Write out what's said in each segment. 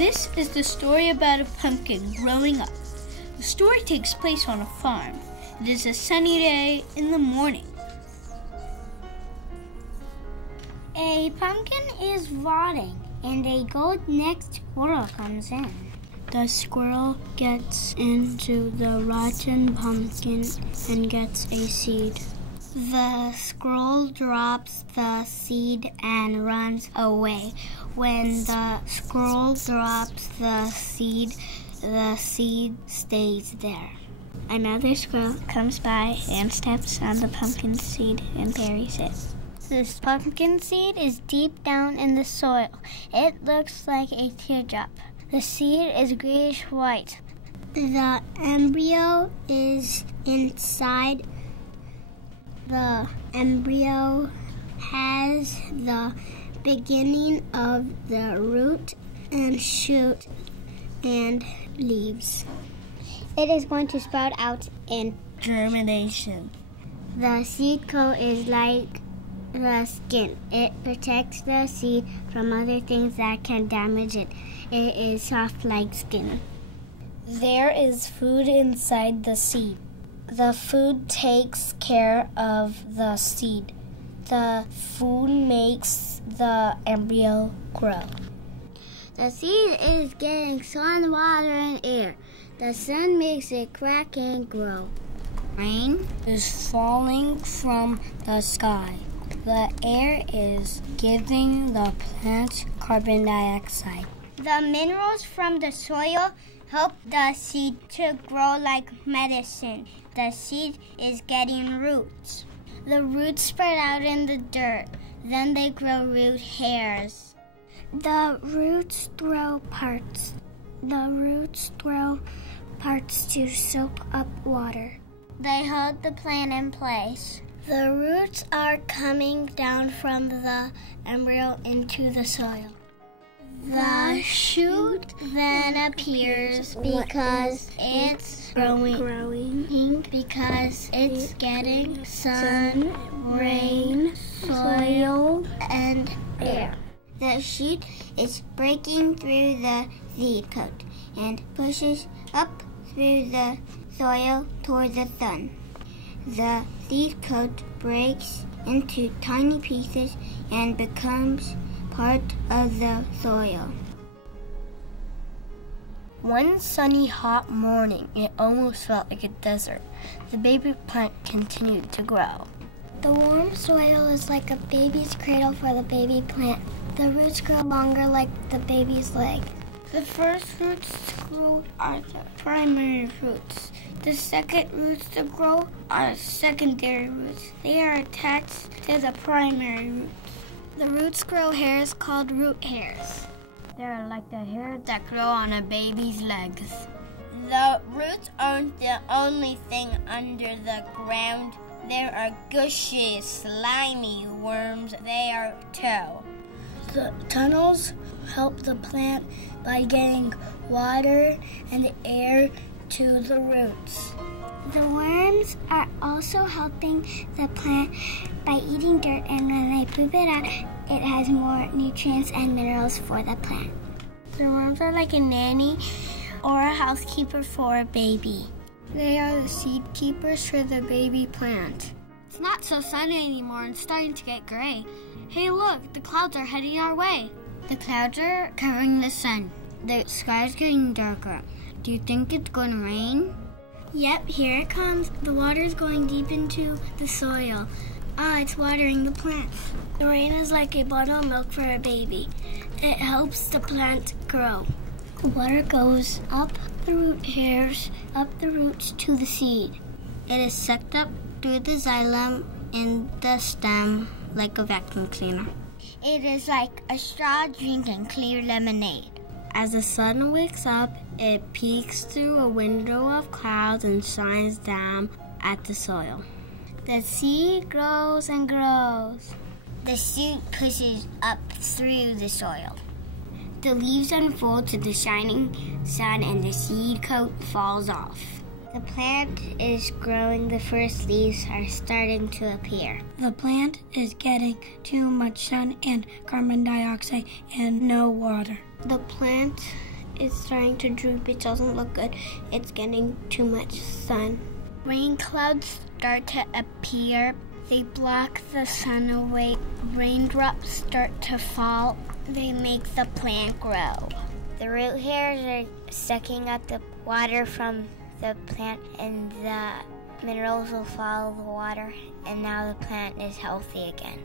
This is the story about a pumpkin growing up. The story takes place on a farm. It is a sunny day in the morning. A pumpkin is rotting, and a gold-necked squirrel comes in. The squirrel gets into the rotten pumpkin and gets a seed. The squirrel drops the seed and runs away. When the squirrel drops the seed stays there. Another squirrel comes by and steps on the pumpkin seed and buries it. This pumpkin seed is deep down in the soil. It looks like a teardrop. The seed is grayish-white. The embryo is inside. The embryo has the beginning of the root and shoot and leaves. It is going to sprout out in germination. The seed coat is like the skin. It protects the seed from other things that can damage it. It is soft like skin. There is food inside the seed. The food takes care of the seed. The food makes the embryo grow. The seed is getting sun, water, and air. The sun makes it crack and grow. Rain is falling from the sky. The air is giving the plant carbon dioxide. The minerals from the soil help the seed to grow like medicine. The seed is getting roots. The roots spread out in the dirt. Then they grow root hairs. The roots throw parts. To soak up water. They hold the plant in place. The roots are coming down from the embryo into the soil. The shoot then appears because it's growing because it's getting sun, rain, soil, and air. The shoot is breaking through the seed coat and pushes up through the soil toward the sun. The seed coat breaks into tiny pieces and becomes part of the soil. One sunny, hot morning, it almost felt like a desert. The baby plant continued to grow. The warm soil is like a baby's cradle for the baby plant. The roots grow longer like the baby's leg. The first roots to grow are the primary roots. The second roots to grow are secondary roots. They are attached to the primary roots. The roots grow hairs called root hairs. They're like the hairs that grow on a baby's legs. The roots aren't the only thing under the ground. There are gushy, slimy worms there too. The tunnels help the plant by getting water and air to the roots. The worms are also helping the plant by eating dirt, and when they poop it out, it has more nutrients and minerals for the plant. The worms are like a nanny or a housekeeper for a baby. They are the seed keepers for the baby plant. It's not so sunny anymore and starting to get gray. Hey look, the clouds are heading our way. The clouds are covering the sun. The sky's getting darker. Do you think it's going to rain? Yep, here it comes. The water's going deep into the soil. It's watering the plant. The rain is like a bottle of milk for a baby. It helps the plant grow. Water goes up the root hairs, up the roots to the seed. It is sucked up through the xylem in the stem like a vacuum cleaner. It is like a straw drinking clear lemonade. As the sun wakes up, it peeks through a window of clouds and shines down at the soil. The seed grows and grows. The shoot pushes up through the soil. The leaves unfold to the shining sun and the seed coat falls off. The plant is growing. The first leaves are starting to appear. The plant is getting too much sun and carbon dioxide and no water. The plant is starting to droop. It doesn't look good. It's getting too much sun. Rain clouds start to appear. They block the sun away. Raindrops start to fall. They make the plant grow. The root hairs are sucking up the water from the plant, and the minerals will follow the water, and now the plant is healthy again.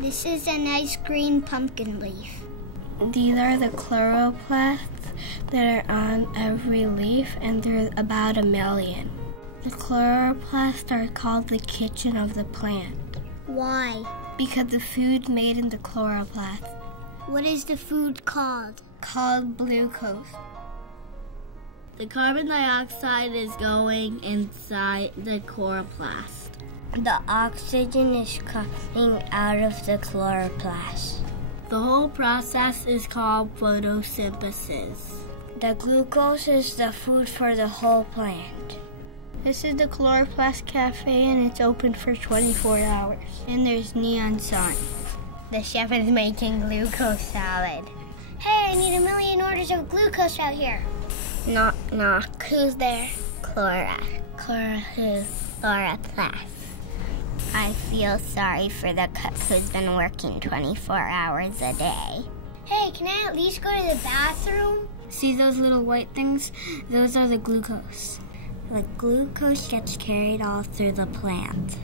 This is a nice green pumpkin leaf. These are the chloroplasts that are on every leaf, and there's about 1 million. The chloroplasts are called the kitchen of the plant. Why? Because the food made in the chloroplast. What is the food called? Called glucose. The carbon dioxide is going inside the chloroplast. The oxygen is coming out of the chloroplast. The whole process is called photosynthesis. The glucose is the food for the whole plant. This is the Chloroplast Cafe, and it's open for 24 hours. And there's neon signs. The chef is making glucose salad. Hey, I need 1 million orders of glucose out here. Knock, knock. Who's there? Chloroplast. I feel sorry for the cook who's been working 24 hours a day. Hey, can I at least go to the bathroom? See those little white things? Those are the glucose. The glucose gets carried all through the plant.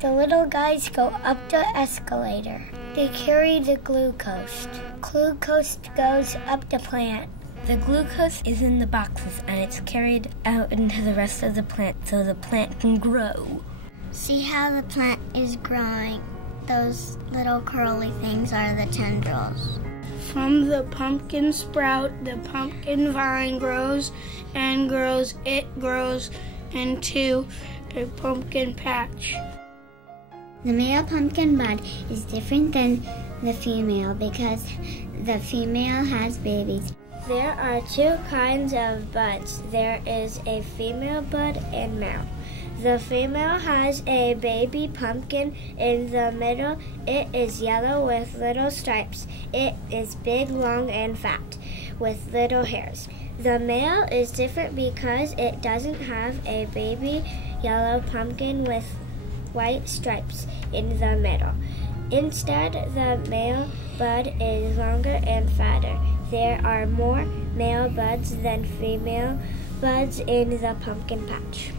The little guys go up the escalator. They carry the glucose. Glucose goes up the plant. The glucose is in the boxes, and it's carried out into the rest of the plant so the plant can grow. See how the plant is growing? Those little curly things are the tendrils. From the pumpkin sprout, the pumpkin vine grows and grows. It grows into a pumpkin patch. The male pumpkin bud is different than the female because the female has babies. There are 2 kinds of buds. There is a female bud and male. The female has a baby pumpkin in the middle. It is yellow with little stripes. It is big, long, and fat with little hairs. The male is different because it doesn't have a baby yellow pumpkin with white stripes in the middle. Instead, the male bud is longer and fatter. There are more male buds than female buds in the pumpkin patch.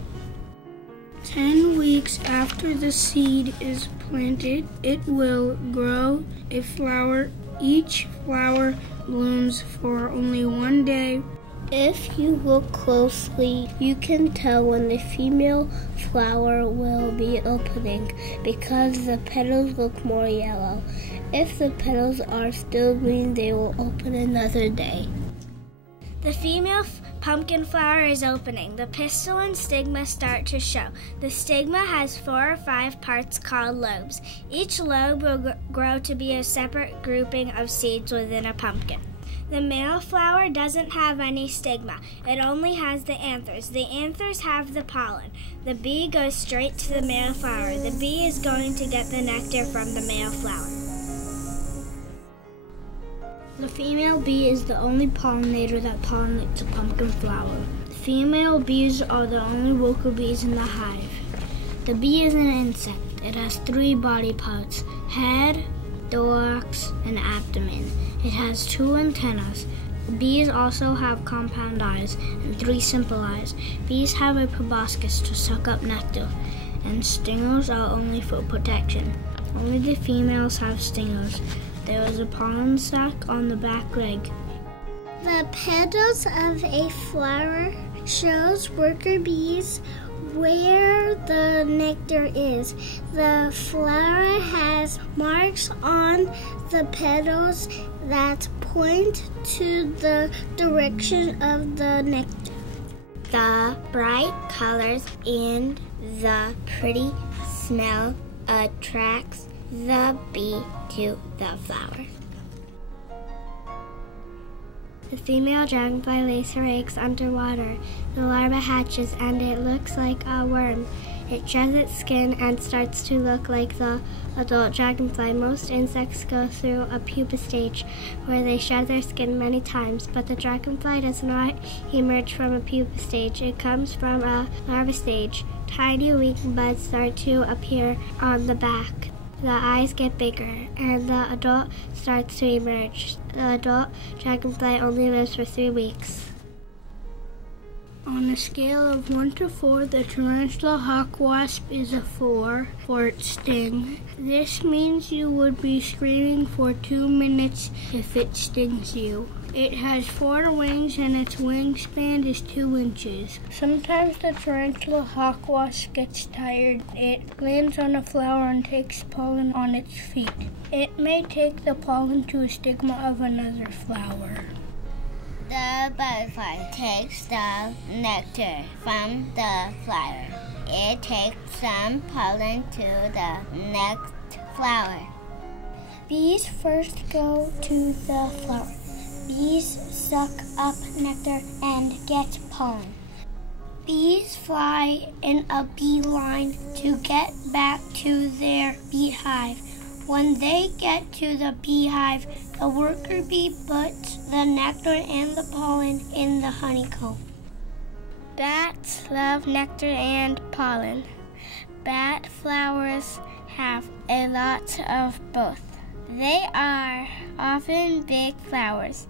10 weeks after the seed is planted, it will grow a flower. Each flower blooms for only 1 day. If you look closely, you can tell when the female flower will be opening because the petals look more yellow. If the petals are still green, they will open another day. The female pumpkin flower is opening. The pistil and stigma start to show. The stigma has 4 or 5 parts called lobes. Each lobe will grow to be a separate grouping of seeds within a pumpkin. The male flower doesn't have any stigma. It only has the anthers. The anthers have the pollen. The bee goes straight to the male flower. The bee is going to get the nectar from the male flower. The female bee is the only pollinator that pollinates a pumpkin flower. Female bees are the only worker bees in the hive. The bee is an insect. It has 3 body parts: head, thorax, and abdomen. It has 2 antennas. Bees also have compound eyes and 3 simple eyes. Bees have a proboscis to suck up nectar, and stingers are only for protection. Only the females have stingers. There is a pollen sac on the back leg. The petals of a flower shows worker bees where the nectar is. The flower has marks on the petals that point to the direction of the nectar. The bright colors and the pretty smell attracts the bee to the flower. The female dragonfly lays her eggs underwater. The larva hatches and it looks like a worm. It sheds its skin and starts to look like the adult dragonfly. Most insects go through a pupa stage where they shed their skin many times, but the dragonfly does not emerge from a pupa stage. It comes from a larva stage. Tiny weak buds start to appear on the back. The eyes get bigger, and the adult starts to emerge. The adult dragonfly only lives for 3 weeks. On a scale of 1 to 4, the tarantula hawk wasp is a 4 for its sting. This means you would be screaming for 2 minutes if it stings you. It has 4 wings and its wingspan is 2 inches. Sometimes the tarantula hawk wasp gets tired. It lands on a flower and takes pollen on its feet. It may take the pollen to a stigma of another flower. The butterfly takes the nectar from the flower. It takes some pollen to the next flower. Bees first go to the flower. Bees suck up nectar and get pollen. Bees fly in a beeline to get back to their beehive. When they get to the beehive, the worker bee puts the nectar and the pollen in the honeycomb. Bats love nectar and pollen. Bat flowers have a lot of both. They are often big flowers.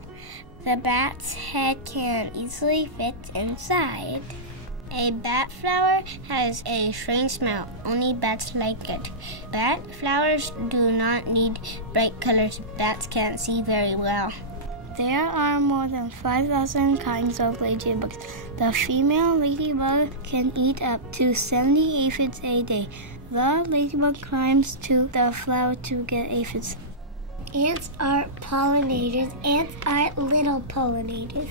The bat's head can easily fit inside. A bat flower has a strange smell. Only bats like it. Bat flowers do not need bright colors. Bats can't see very well. There are more than 5,000 kinds of ladybugs. The female ladybug can eat up to 70 aphids a day. The ladybug climbs to the flower to get aphids. Ants are pollinators. Ants are little pollinators.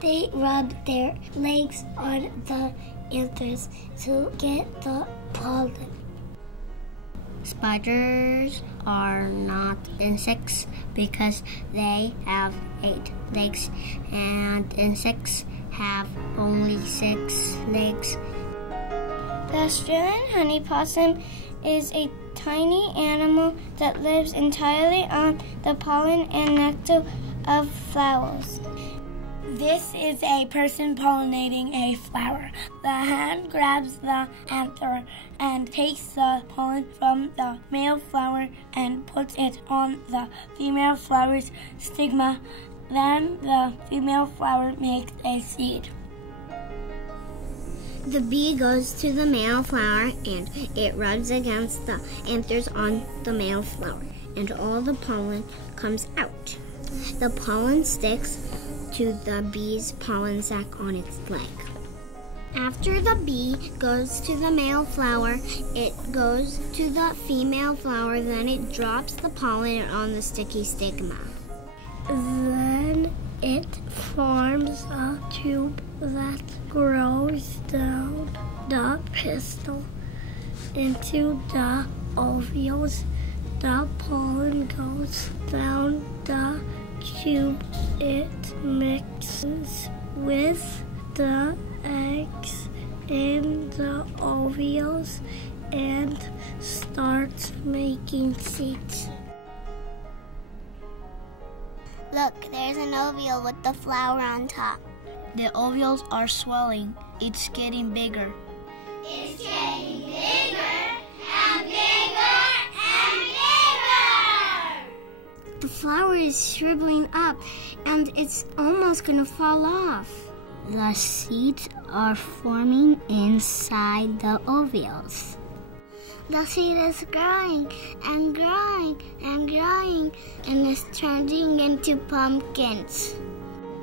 They rub their legs on the anthers to get the pollen. Spiders are not insects because they have 8 legs, and insects have only 6 legs. The Australian honey possum is a tiny animal that lives entirely on the pollen and nectar of flowers. This is a person pollinating a flower. The hand grabs the anther and takes the pollen from the male flower and puts it on the female flower's stigma. Then the female flower makes a seed. The bee goes to the male flower and it rubs against the anthers on the male flower, and all the pollen comes out. The pollen sticks to the bee's pollen sac on its leg. After the bee goes to the male flower, it goes to the female flower, then it drops the pollen on the sticky stigma. Then it forms a tube that grows down the pistil into the ovules. The pollen goes down the tube. It mixes with the eggs in the ovules and starts making seeds. Look, there's an ovule with the flower on top. The ovules are swelling. It's getting bigger. It's getting bigger and bigger and bigger! The flower is shriveling up and it's almost gonna fall off. The seeds are forming inside the ovules. The seed is growing and growing and growing and is turning into pumpkins.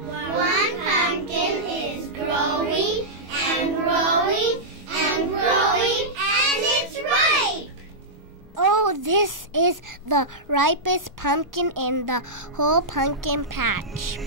One pumpkin is growing and growing and growing, and it's ripe! Oh, this is the ripest pumpkin in the whole pumpkin patch.